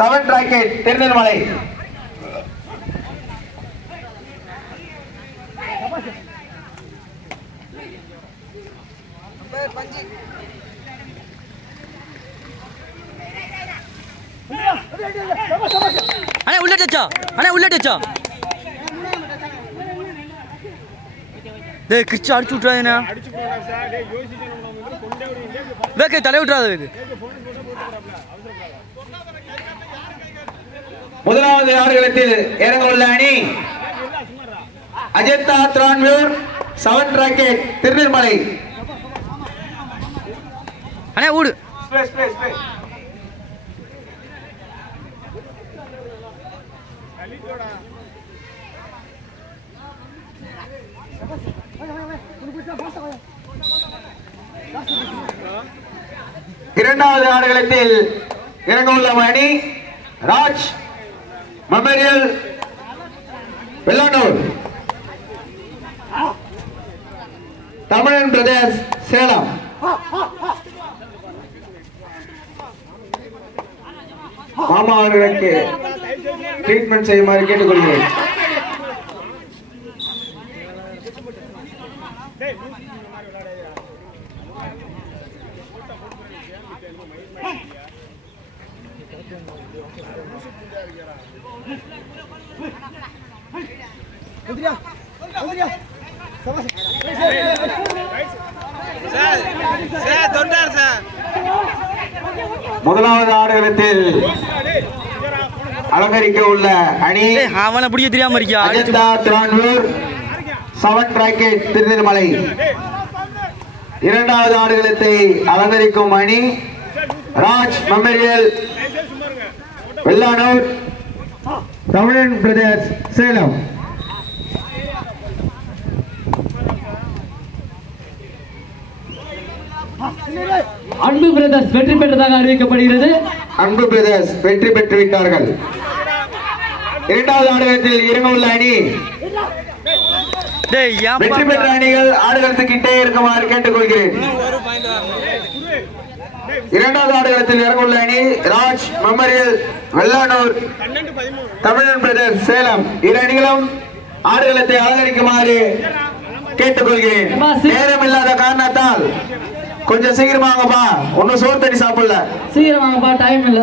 7 rocket Tirunelveli. அண்ணே உள்ளட் வச்சா, அண்ணே உள்ளட் வச்சா. டேய் கிச்சு அடிச்சு விட்றாதேனா. வேகே தலை விட்றாத வேகே. முதலாவது ஆடுகளத்தில் இறங்க உள்ள அணி அஜந்தா திரான்மியூர் 7 ராக்கெட் திருநெல்வேலி. அண்ணே ஓடு. இரண்டாவது ஆடுகளத்தில் இறங்க உள்ள அணி ராஜ் மெமோரியல் வெள்ளானூர், தமிழன் பிரதேஷ் சேலம். மாமா அவர்களுக்கு ட்ரீட்மெண்ட் செய்யுமாறு கேட்டுக்கொள்கிறேன். முதலாவது ஆடுகளத்தில் அலங்கரிக்க உள்ள அணி அவனை பிடிக்க தெரியாம இருக்கியா. அஜந்தா திரான்மியூர் 7 ராக்கெட் திருநெல்வேலி. இரண்டாவது ஆடுகளத்தை அலங்கரிக்கும் அணி ராஜ் மெமோரியல் வெள்ளானூர், தமிழன் பிரதேஷ் சேலம். அன்பு பிரதர்ஸ் வெற்றி பெற்றதாக அறிவிக்கப்படுகிறது. அன்பு பிரதர்ஸ் வெற்றி பெற்று விட்டார்கள். இரண்டாவது ஆடுகளத்தில் இறங்க உள்ள அணி வெற்றி பெற்ற அணிகள் ஆடுகளத்துக்கிட்டே இருக்குமாறு கேட்டுக்கொள்கிறேன். இரண்டாவது ஆடுகளத்தில் இறங்க உள்ள அணி ராஜ் மெமோரியல் வெள்ளானூர், தமிழன் பிரதர்ஸ் சேலம். இரு அணிகளும் ஆடுகளத்தை அலங்கரிக்குமாறு கேட்டுக்கொள்கிறேன். நேரம் இல்லாத காரணத்தால் கொஞ்சம் சீக்கிரம் வாங்கப்பா, ஒன்னும் சோறு தண்ணி சாப்பிடல. சீக்கிரம் வாங்கப்பா, டைம் இல்ல.